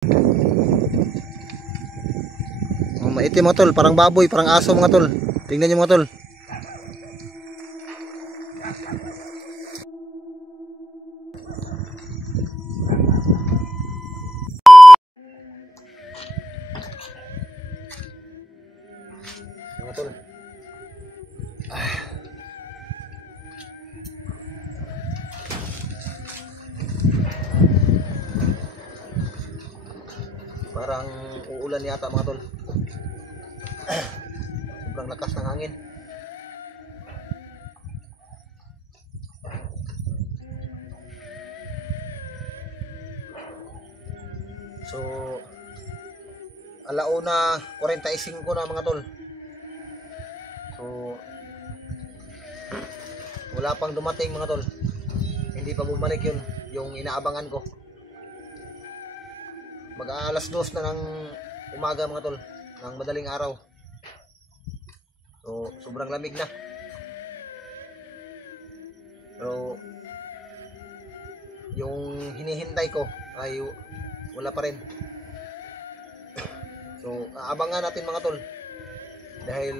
Oh, maitim mga tol, parang baboy, parang aso mga tol. Tingnan niyo mga tol. Mga tol. Parang uulan yata mga tol. Sobrang lakas ng hangin. So, alauna 45 na mga tol. So, wala pang dumating mga tol. Hindi pa bumalik yun, yung inaabangan ko. Mag-aalas 2 na ng umaga mga tol, ng madaling araw. So, sobrang lamig na. Pero, yung hinihintay ko ay wala pa rin. So, aabangan natin mga tol. Dahil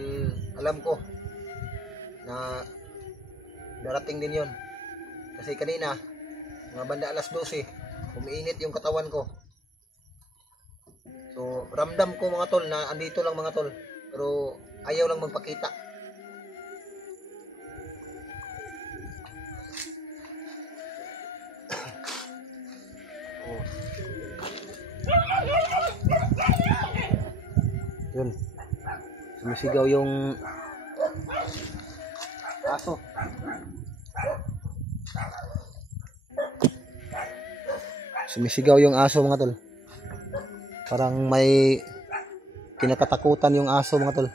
alam ko na darating din yon. Kasi kanina, mga banda alas 12, umiinit yung katawan ko. So, ramdam ko mga tol na andito lang mga tol. Pero ayaw lang magpakita. Oh. Yun. Sumisigaw yung aso. Sumisigaw yung aso mga tol. Parang may kinatatakutan yung aso mga tol.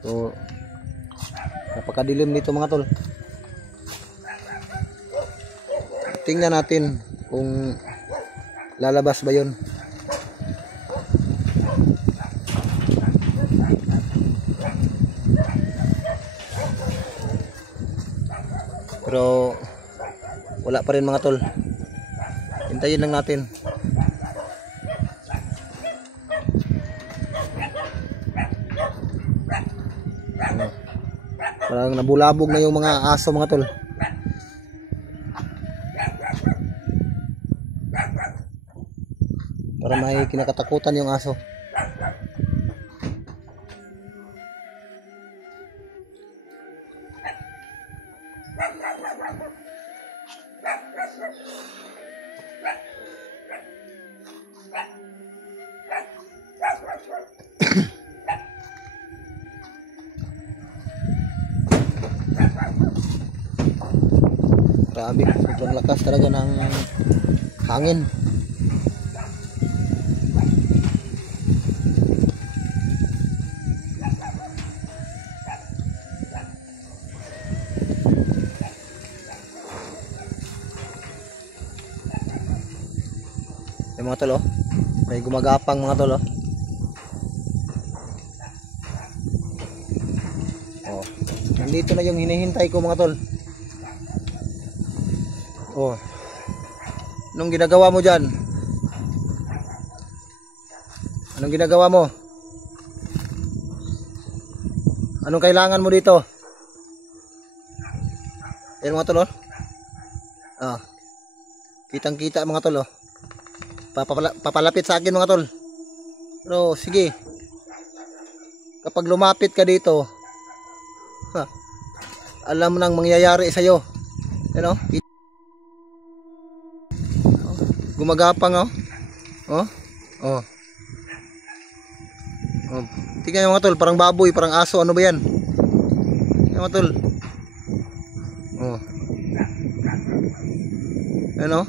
So, napakadilim nito mga tol. Tingnan natin kung lalabas ba yun. Pero wala pa rin mga tol. Hintayin lang natin. Parang nabulabog na yung mga aso mga tol. Para may kinakatakutan yung aso. Grabe, sobrang lakas talaga ng hangin. Yung mga tol, oh. May gumagapang mga tol, oh. Oh. Nandito na yung hinihintay ko mga tol. Oh. Anong ginagawa mo dyan? Anong ginagawa mo? Anong kailangan mo dito? Ayan mga tol, oh. Ah. Kitang kita mga tol, oh. Papalapit sa akin mga tol. Pero sige. Kapag lumapit ka dito, alam mo nang mangyayari sa'yo. Ano? Gumagapang, oh. Oh. Oh. Oh. Tingnan mga tol, parang baboy, parang aso, ano ba 'yan? Tingnan mga tol. Oh. Ano?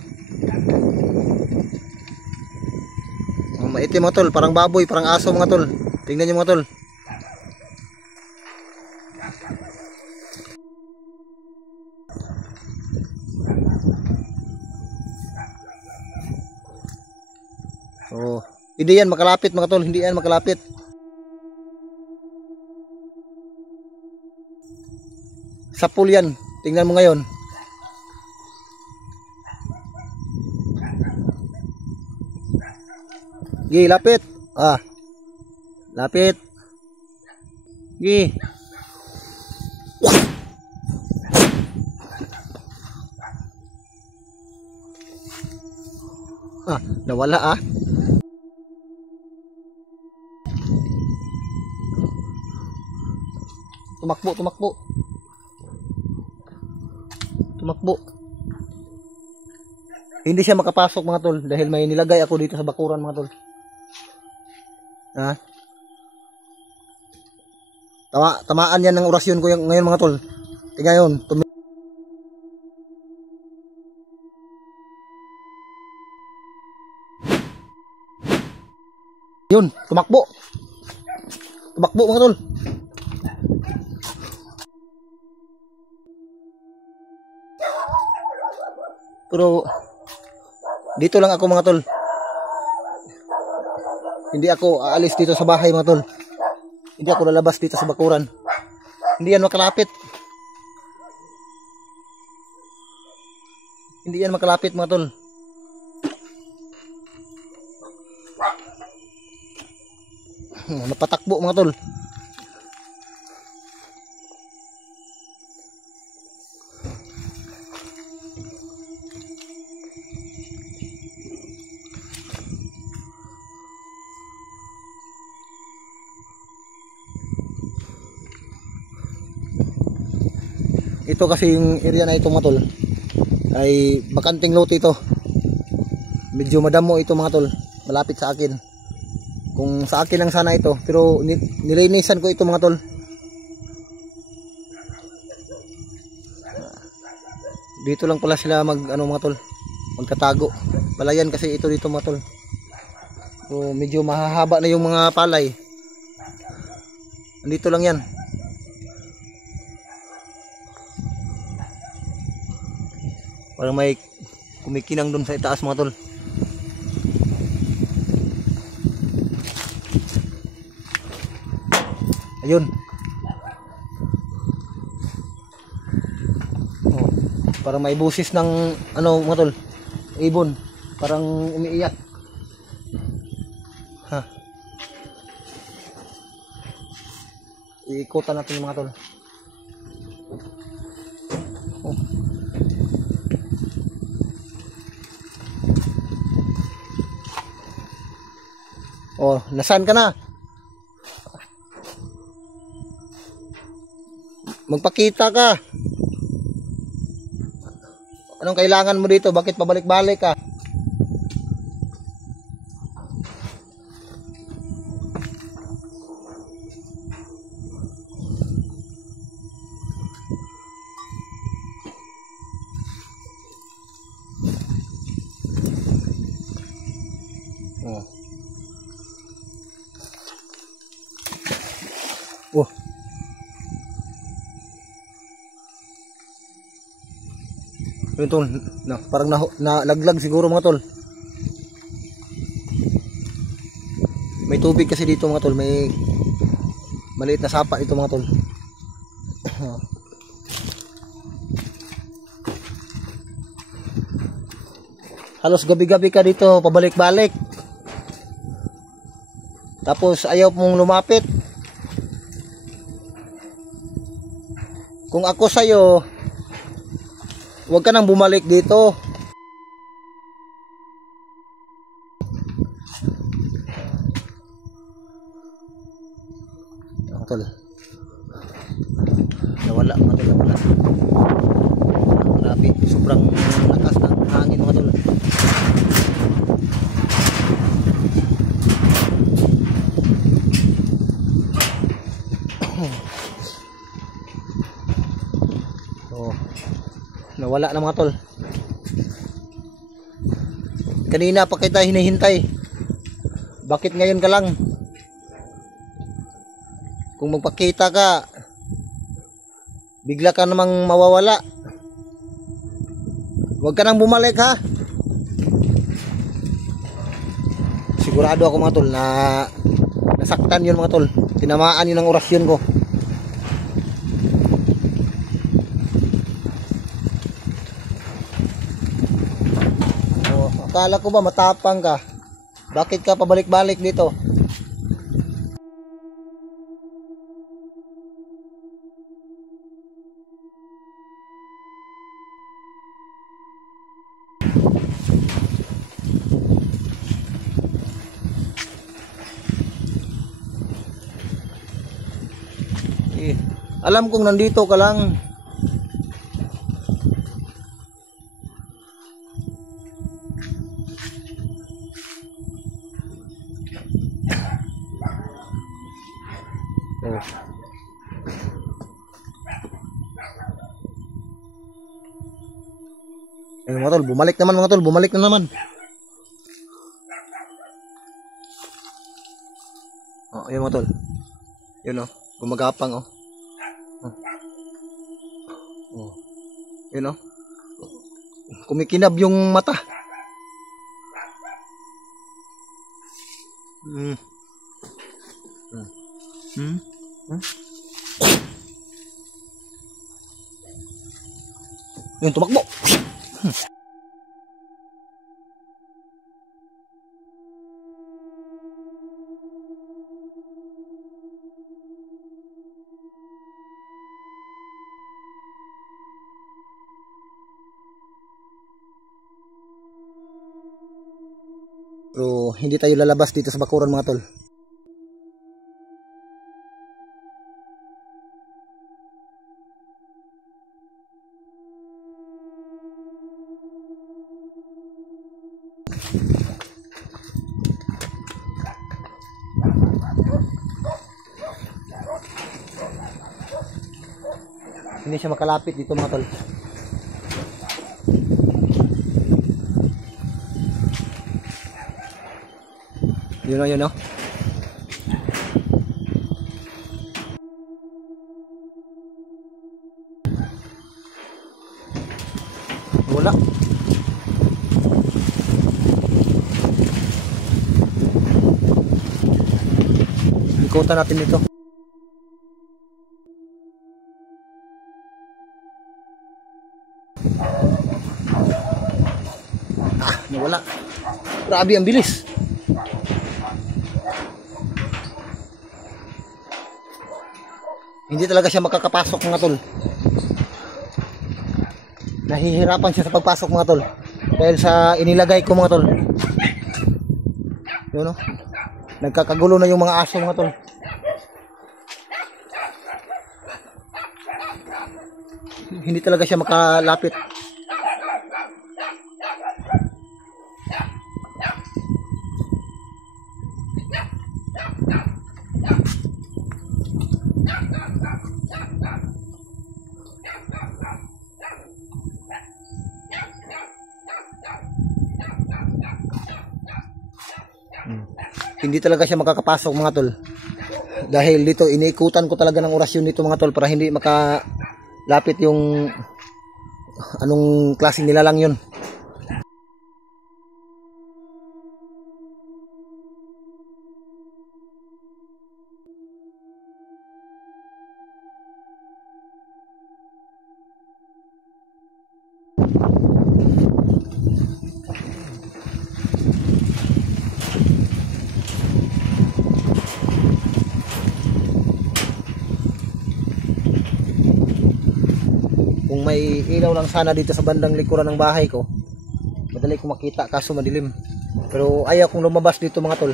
Oh, maitim mga tol, parang baboy, parang aso mga tol. Tingnan niyo mga tol. Oh, hindi yan makalapit mga tol, hindi yan makalapit. Sapul yan. Tingnan mo ngayon. Gi, lapit. Lapit. Gi. Nawala Tumakbo. Hindi siya makapasok mga tol dahil may nilagay ako dito sa bakuran mga tol. Tamaan yan ng orasyon ko ngayon mga tol. Ngayon, yun, tumakbo mga tol. Pero dito lang ako mga tol. Hindi ako aalis dito sa bahay mga tol. Hindi ako lalabas dito sa bakuran. Hindi yan makalapit. Mga tol. Napatakbo mga tol. Ito kasi yung area na ito mga tol ay bakanting lote ito. Medyo madamo ito mga tol, malapit sa akin. Kung sa akin lang sana ito, pero nilinisan ko ito mga tol. Dito lang pala sila mga tol, magtatago. Palayan kasi ito dito mga tol. So medyo mahahaba na yung mga palay. Andito lang yan. Parang may kumikinang doon sa itaas mga tol. Ayun. Parang may busis ng mga tol. Ibon. Parang umiiyak. Iikutan natin yung mga tol. Nasaan ka na? Magpakita ka. Anong kailangan mo dito? Bakit pabalik-balik ka? Yun tol, parang nalaglag siguro mga tol. May tubig kasi dito mga tol, may maliit na sapa ito mga tol. Halos gabi-gabi ka dito, pabalik-balik. Tapos ayaw mong lumapit. Kung ako sa'yo, huwag ka nang bumalik dito. Tol. Nawala mga tol, nawala. Grabe, sobrang lakas ng hangin mga tol. Nawala na mga tol. Kanina pa kita hinihintay. Bakit ngayon ka lang? Kung magpakita ka, bigla ka namang mawawala. Huwag ka nang bumalik ha. Sigurado ako mga tol na nasaktan yun mga tol. Tinamaan yun ang orasyon ko. Akala ko ba matapang ka? Bakit ka pabalik-balik dito? Alam kong nandito ka lang. Ayun mga tol, bumalik naman mga tol, bumalik na naman. Oh, ayun mga tol. Yun oh, gumagapang oh. Oh. Yun oh. Kumikinab yung mata. Hmm. Hmm. Hmm. Yun, tumakbo. Pero hindi tayo lalabas dito sa bakuran mga tol. Hindi siya makalapit dito mga tol. Yun o, yun o. Wala. Ikutan natin dito. Nawala. Grabe ang bilis. Hindi talaga siya makakapasok mga tol. Nahihirapan siya sa pagpasok mga tol. Dahil sa inilagay ko mga tol. Yun o. Nagkakagulo na yung mga aso mga tol. Hindi talaga siya makalapit. Hindi talaga siya makakapasok mga tol. Dahil dito iniikutan ko talaga ng orasyon dito mga tol para hindi makalapit yung anong klaseng nilalang yun. Kung may ilaw lang sana dito sa bandang likuran ng bahay ko, madali ko makita kaso madilim. Pero ayaw kong lumabas dito mga tol.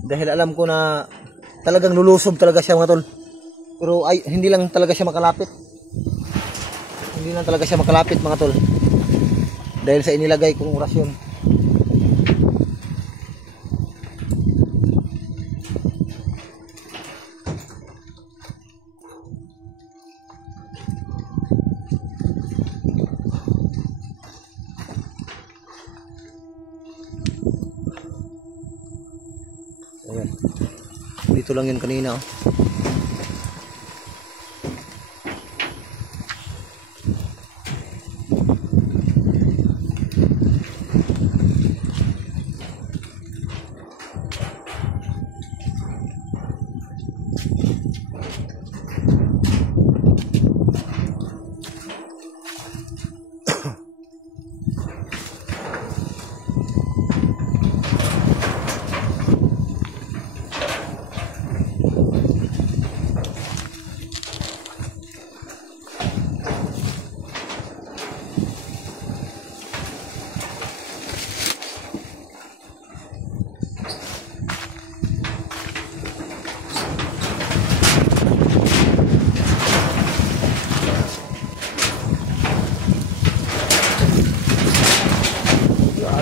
Dahil alam ko na talagang lulusob talaga siya mga tol. Pero ay, hindi lang talaga siya makalapit. Hindi lang talaga siya makalapit mga tol. Dahil sa inilagay kong orasyon. Ayan. Dito lang yun kanina oh.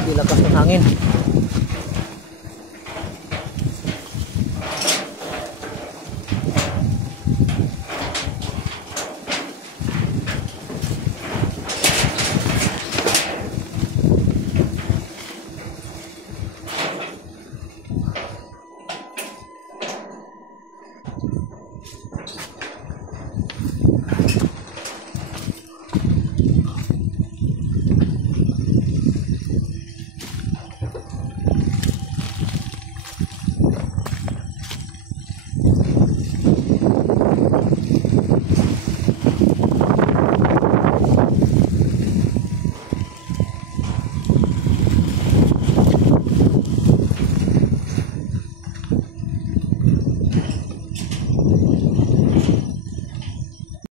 Grabe lakas ng hangin.